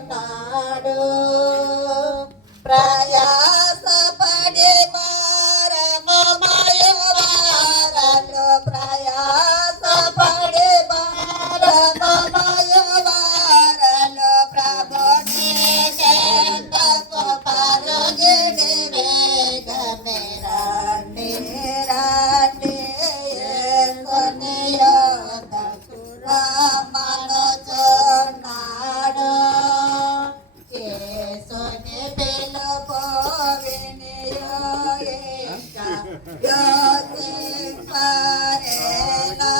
మనచున్నాడు ప్రయాసపడి భారమమయువారలు ప్రయాసపడి భారమమయువారలు ప్రభుని చెంతకు పరుగిడి వేగమే రండి రండి యేసుని యొద్దకు రమ్మనుచున్నాడు యేసుని పిలుపు వినియు ఇంకా యోచింపరేలా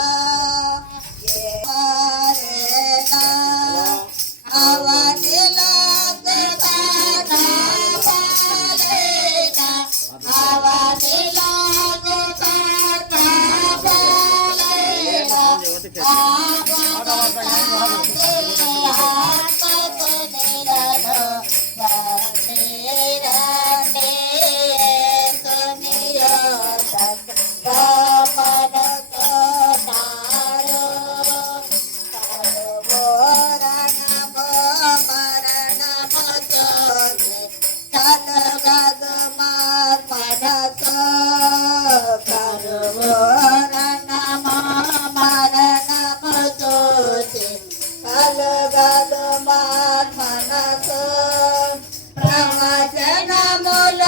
ప్రవచనముల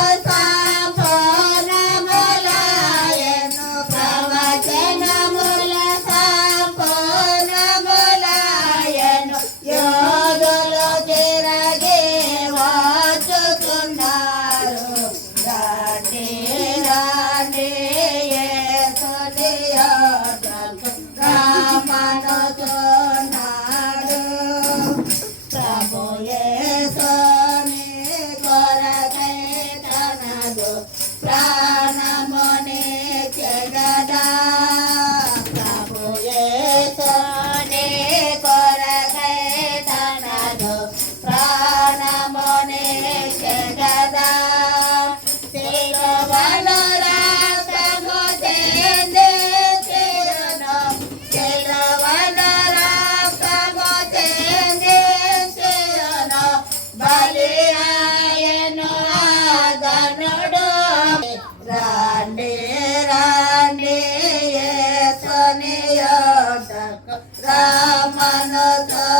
సంపూర్ణములాయను ప్రవచనముల సంపూర్ణములాయను యోధులు తిరగి వచ్చుతున్నారు రాండి రాండి యేసుని యొద్దకు రమ్మనుచున్నాడు ప్రభు యేసుని కొరకై తనదు ప్రాణముని చెగదా ప్రభు యేసుని కొరకై తనదు ప్రాణముని చెగదా సిలువను రక్తము చిందించెను సిలువను రక్తము చిందించెను బలి ఆయను ఆదనుడు రాండి రాండి యేసుని యొద్దకు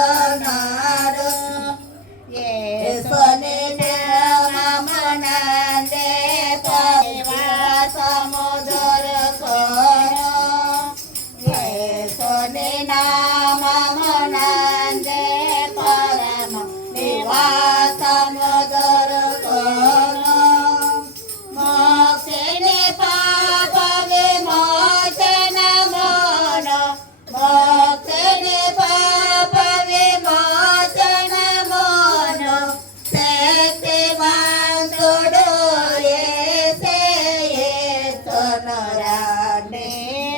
రమ్మనుచున్నాడు యేసుని నామమునందే నివాసము దొరుకును యేసుని నామమునందే పరమ నివాసము దొరుకును మోక్షిని పాప విమోచనమును మోక్షిని పాప విమోచనమును శక్తివంతుడు యేసే యేసును రాండి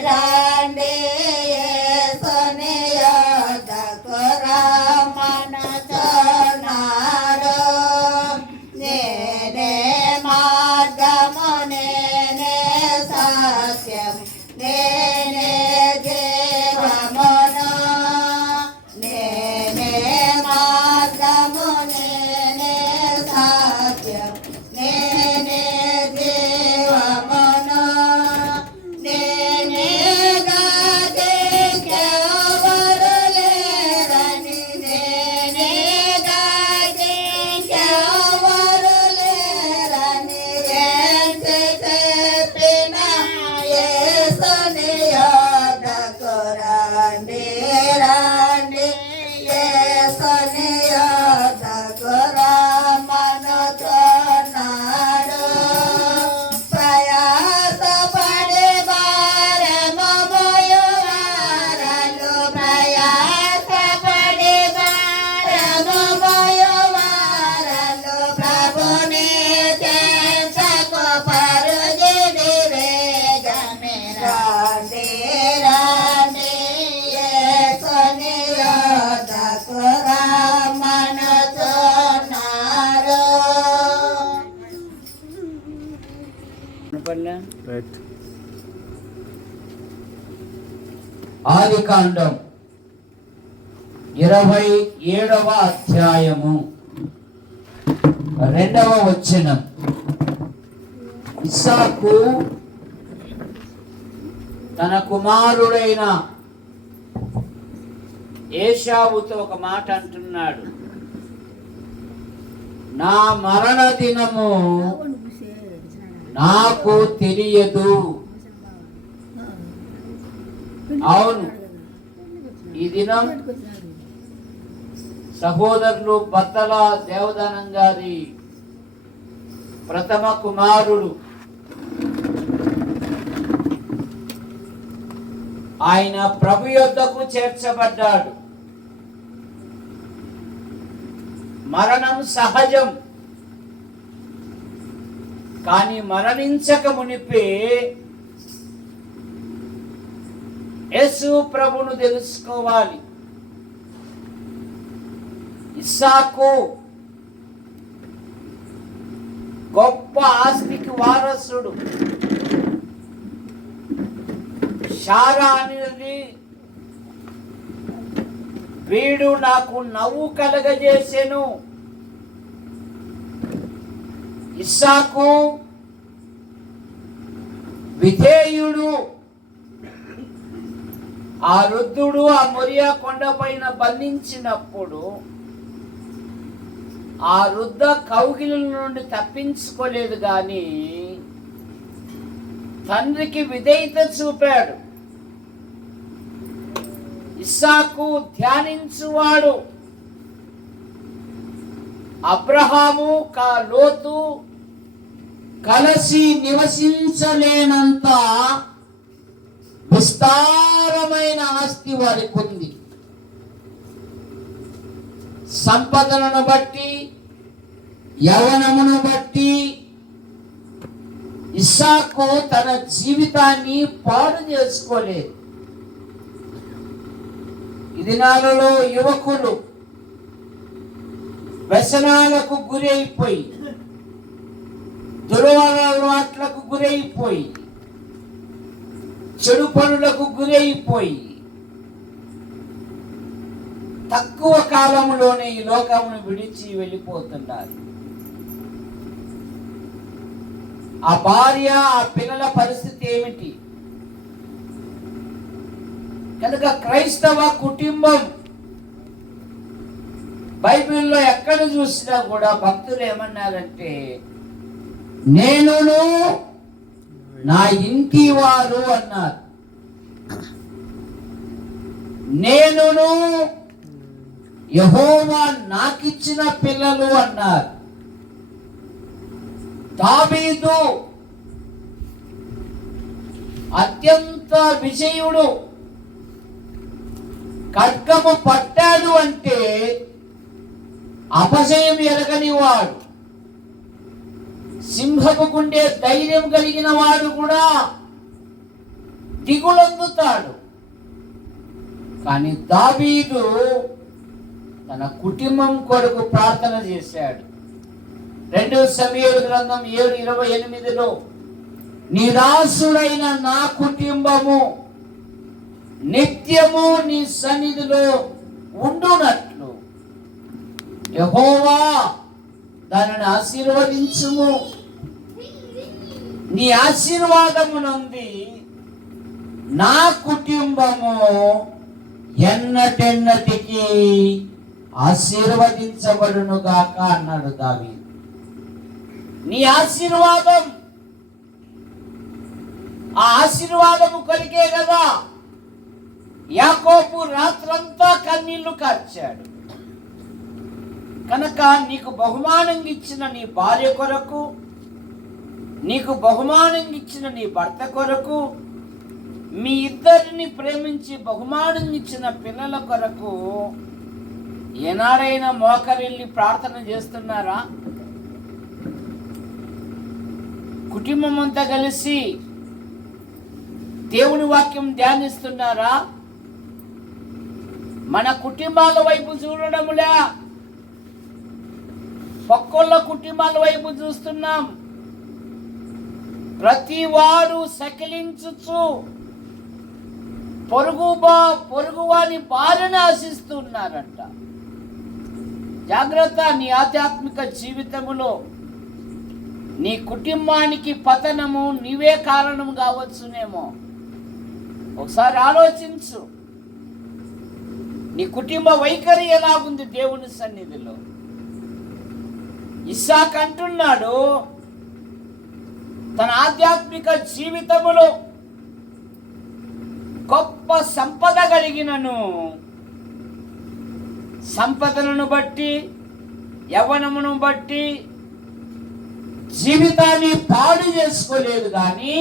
రాండి యేసుని యొద్దకు రమ్మనుచున్నాడు నేనే మార్గము నేనే సత్యం నేనే జీవమును నేనే మార్గము నేనే సత్యం నేనే జీవమును నేనే గాదింకెవరు లేరని నేనే గాదింకెవరు లేరని ఎంచి చెప్పిన యేసుని యొద్దకు రాండి రాండి యేసుని యొద్దకు రమ్మనుచున్నాడు ప్రయాసపడి భారమమయువారలు ప్రయాసపడి భారమమయువారలు ప్రభుని చెంతకు పరుగిడి వేగమే రాండి రాండి యేసుని యొద్దకు రమ్మనుచున్నాడు ఆది కాండం 27వ అధ్యాయము 2వ వచనం. ఇస్సాకు తన కుమారుడైన ఏశావుతో ఒక మాట అంటున్నాడు, నా మరణ దినము నాకు తెలియదు. అవును, ఈ దినం సహోదరులు బత్తల దేవదానం గారి ప్రథమ కుమారుడు, ఆయన ప్రభు యొద్దకు చేర్చబడ్డాడు. మరణం సహజం, కానీ మరణించక మునిపే యేసు ప్రభును తెలుసుకోవాలి. ఇస్సాకు గొప్ప ఆస్తికి వారసుడు. శారా అనేది వీడు నాకు నవ్వు కలగజేసెను. ఇస్సాకు విధేయుడు. ఆ వృద్ధుడు ఆ మొరియా కొండపైన బంధించినప్పుడు ఆ వృద్ధ కౌగిల నుండి తప్పించుకోలేదు, కానీ తండ్రికి విధేయత చూపాడు. ఇస్సాకు ధ్యానించువాడు. అబ్రహాము లోతు కలిసి నివసించలేనంత విస్తారమైన ఆస్తి వారికి ఉంది. సంపదలను బట్టి, యవనమును బట్టి ఇస్సాకు తన జీవితాన్ని పాడు చేసుకోలేదు. ఈ దినాలలో యువకులు వ్యసనాలకు గురైపోయి, దురలవాట్లకు గురైపోయి, చెడు పనులకు గురైపోయి తక్కువ కాలంలోనే ఈ లోకమును విడిచి వెళ్ళిపోతున్నారు. ఆ భార్య, ఆ పిల్లల పరిస్థితి ఏమిటి? కనుక క్రైస్తవ కుటుంబం బైబిల్లో ఎక్కడ చూసినా కూడా భక్తులు ఏమన్నారంటే, నేనును నా ఇంటి వారు అన్నారు. నేనును యెహోవా నాకిచ్చిన పిల్లలు అన్నారు. దావీదు అత్యంత విజయుడు. ఖడ్గము పట్టాడు అంటే అపజయం ఎరగని వాడు, సింహపు గుండె ధైర్యం కలిగిన వాడు కూడా దిగులొందుతాడు. కానీ దావీదు తన కుటుంబం కొరకు ప్రార్థన చేశాడు. 2 సమూయేలు గ్రంథం 7:28లో నిరాశుడైన నా కుటుంబము నిత్యము నీ సన్నిధిలో ఉండునట్లు యెహోవా దానిని ఆశీర్వదించుము. నీ ఆశీర్వాదము నుండి నా కుటుంబము ఎన్నటెన్నటికి ఆశీర్వదించబడును గాక అన్నాడు దావీదు. నీ ఆశీర్వాదం, ఆ ఆశీర్వాదము కొరికే కదా యాకోబు రాత్రంతా కన్నీళ్లు కార్చాడు. కనుక నీకు బహుమానం ఇచ్చిన నీ భార్య కొరకు, నీకు బహుమానం ఇచ్చిన నీ భర్త కొరకు, మీ ఇద్దరిని ప్రేమించి బహుమానం ఇచ్చిన పిల్లల కొరకు ఏనాడైనా మోకరిల్లి ప్రార్థన చేస్తున్నారా? కుటుంబం అంతా కలిసి దేవుని వాక్యం ధ్యానిస్తున్నారా? మన కుటుంబాల వైపు చూడడంలే, పక్కోళ్ళ కుటుంబాల వైపు చూస్తున్నాం. ప్రతి వాడు సకిలించుచు పొరుగు వారి భార్యను ఆశిస్తున్నారంట. జాగ్రత్త, నీ ఆధ్యాత్మిక జీవితములో నీ కుటుంబానికి పతనము నీవే కారణం కావచ్చునేమో. ఒకసారి ఆలోచించు, నీ కుటుంబ వైఖరి ఎలాగుంది దేవుని సన్నిధిలో. ఇస్సాకు అంటున్నాడు, తన ఆధ్యాత్మిక జీవితములో గొప్ప సంపద కలిగినను సంపదలను బట్టి, యవ్వనమును బట్టి జీవితాన్ని పాడు చేసుకోలేదు. కానీ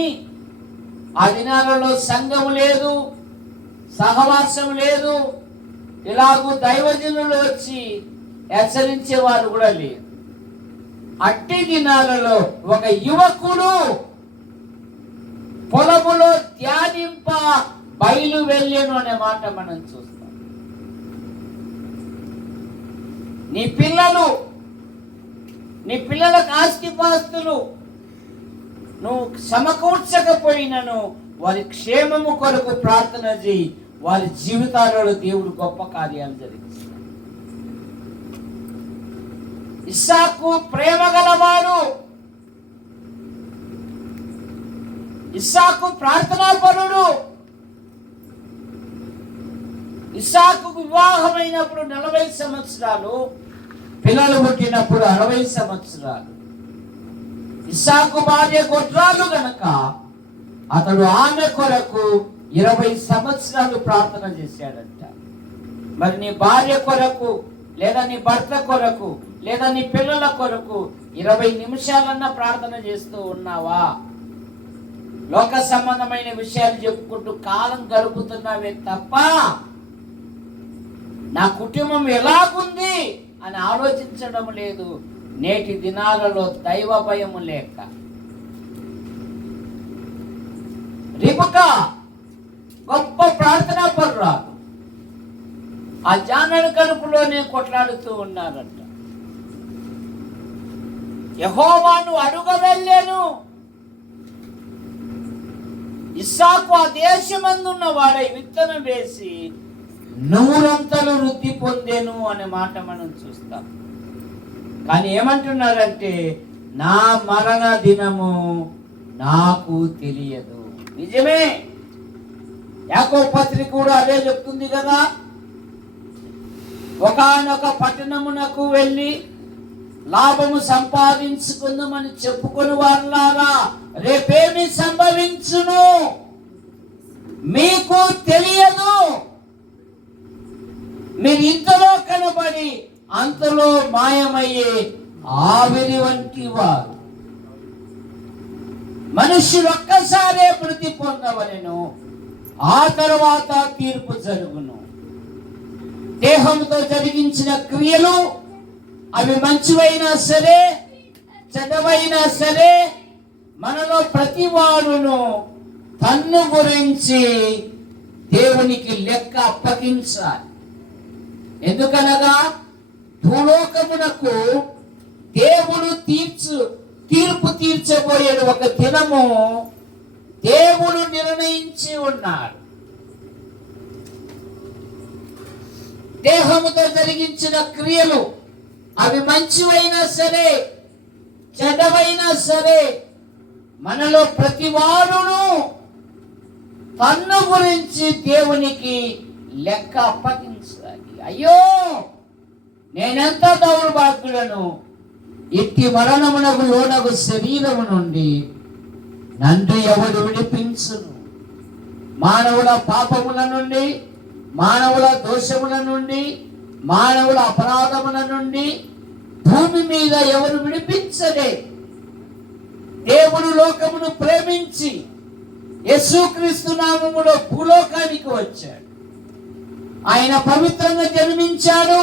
ఆ దినాలలో సంఘం లేదు, సహవాసం లేదు, ఇలాగూ దైవజనులు వచ్చి హెచ్చరించేవారు కూడా లేరు. అట్టి దినాలలో ఒక యువకుడు పొలములో ధ్యానింప బయలు వెళ్ళాను అనే మాట మనం చూస్తాం. నీ పిల్లలకు ఆస్తిపాస్తులు నువ్వు సమకూర్చకపోయినను వారి క్షేమము కొరకు ప్రార్థన చేయి. వారి జీవితాలలో దేవుడు గొప్ప కార్యాలు జరిగిస్తాడు. ఇస్సాకు ప్రేమ గలవాడు, ఇస్సాకు ప్రార్థనాపరుడు. ఇస్సాకు వివాహమైనప్పుడు 40 సంవత్సరాలు, పిల్లలు పుట్టినప్పుడు 60 సంవత్సరాలు. ఇస్సాకు భార్య గొడ్రాలు గనక అతడు ఆమె కొరకు 20 సంవత్సరాలు ప్రార్థన చేశాడంట. మరి నీ భార్య కొరకు, లేదా నీ భర్త కొరకు, లేదా నీ పిల్లల కొరకు 20 నిమిషాలన్నా ప్రార్థన చేస్తూ ఉన్నావా? లోక సంబంధమైన విషయాలు చెప్పుకుంటూ కాలం గడుపుతున్నావే తప్ప నా కుటుంబం ఎలాగుంది అని ఆలోచించడం లేదు. నేటి దినాలలో దైవ భయము లేక. రిబకా గొప్ప ప్రార్థనా పరురాలు, ఆ జానడు కడుపులోనే కొట్లాడుతూ ఉన్నారంట. యెహోవాను అడుగ వెళ్ళాను. ఇస్సాకు ఆ దేశమందున్న వాడై విత్తనం వేసి 100 వృద్ధి పొందేను అనే మాట మనం చూస్తాం. కానీ ఏమంటున్నారంటే, నా మరణ దినము నాకు తెలియదు. నిజమే, యాకోబు పత్రిక కూడా అదే చెప్తుంది కదా. ఒకానొక పట్టణమునకు వెళ్ళి లాభము సంపాదించుకుందామని చెప్పుకొని వారులారా, రేపేమి సంభవించును మీకు తెలియదు. మీరు ఇంతలో కనబడి అంతలో మాయమయ్యే ఆవిరి వంటి వారు. మనుష్యులు ఒక్కసారే మృతి పొందవలెను, ఆ తర్వాత తీర్పు జరుగును. దేహంతో జరిగించిన క్రియలు అవి మంచివైనా సరే చెడ్డవైనా సరే మనలో ప్రతి వాడును తన్ను గురించి దేవునికి లెక్క అప్పగించాలి. ఎందుకనగా భూలోకమునకు దేవుడు తీర్పు తీర్చబోయే ఒక దినము దేవుడు నిర్ణయించి ఉన్నాడు. దేహముతో జరిగించిన క్రియలు అవి మంచివైనా సరే చెడ్డవైనా సరే మనలో ప్రతి వాడును తన్ను గురించి దేవునికి లెక్క అప్పగించాలి. అయ్యో, నేనెంత దౌర్భాగ్యులను, ఇట్టి మరణమునకు లోనగు శరీరము నుండి నన్ను ఎవడు విడిపించును? మానవుల పాపముల నుండి, మానవుల దోషముల నుండి, మానవుల అపరాధముల నుండి భూమి మీద ఎవరు విడిపించలే. దేవుడు లోకమును ప్రేమించి యేసుక్రీస్తు నామములో భూలోకానికి వచ్చాడు. ఆయన పవిత్రంగా జన్మించాడు,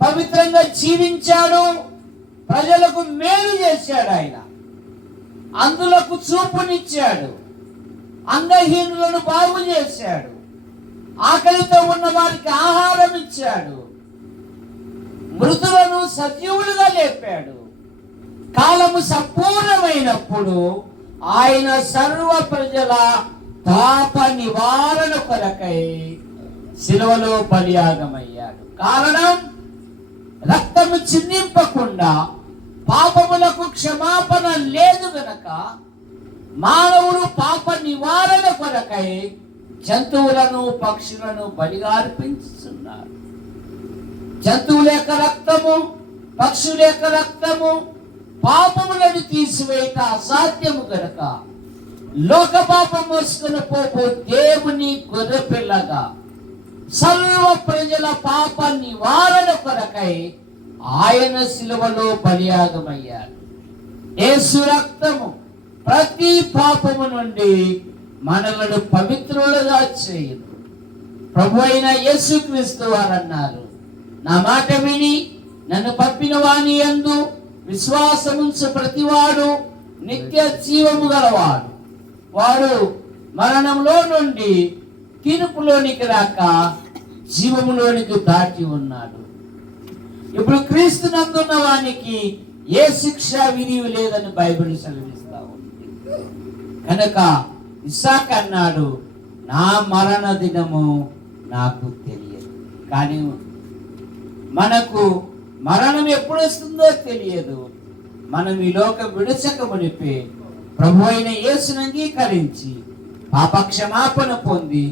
పవిత్రంగా జీవించాడు, ప్రజలకు మేలు చేశాడు. ఆయన అందులకు చూపునిచ్చాడు, అంగహీనులను బాగు చేశాడు, ఆకలితో ఉన్న వారికి ఆహారం ఇచ్చాడు, మృతులను సజీవులుగా లేపాడు. కాలము సంపూర్ణమైనప్పుడు ఆయన సర్వ ప్రజల పాప నివారణ కొరకై శిలువలో బలియాగమయ్యాడు. కారణం, రక్తము చిందింపకుండా పాపములకు క్షమాపణ లేదు గనక మానవుడు పాప నివారణ కొరకై జంతువులను పక్షులను బలిగా అర్పించుతున్నారు. జంతువుల యొక్క రక్తము, పక్షుల యొక్క రక్తము పాపములను తీసివేయట అసాధ్యము గనక లోక పాపం మోసుకుని పోపు దేవుని గొర్రెపిల్లగా సర్వ ప్రజల పాప నివారణ కొరకై ఆయన శిలువలో బలియాగమయ్యాడు. యేసు రక్తము ప్రతి పాపము నుండి మనలను పవిత్రులుగా చేయదు. ప్రభు అయిన యేసుక్రీస్తు వారు అన్నారు, నా మాట విని నన్ను పంపిన వాని యందు విశ్వాసముంచు ప్రతివాడు నిత్య జీవము గలవాడు. వాడు మరణంలో నుండి తీర్పులోనికి రాక జీవములోనికి దాటి ఉన్నాడు. ఇప్పుడు క్రీస్తు నందున్న వానికి ఏ శిక్ష విధి లేదని బైబిల్ సెలవిస్తా ఉంది. కనుక ఇస్సాకు అన్నాడు, నా మరణ దినము నాకు తెలియదు. కానీ మనకు మరణం ఎప్పుడు వస్తుందో తెలియదు. మనం ఈ లోకం విడచక మునిపే ప్రభు అయిన యేసును అంగీకరించి పాపక్షమాపణ పొంది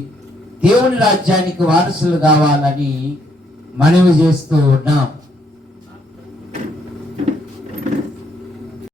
దేవుని రాజ్యానికి వారసులు కావాలని మనవి చేస్తూ ఉన్నాం.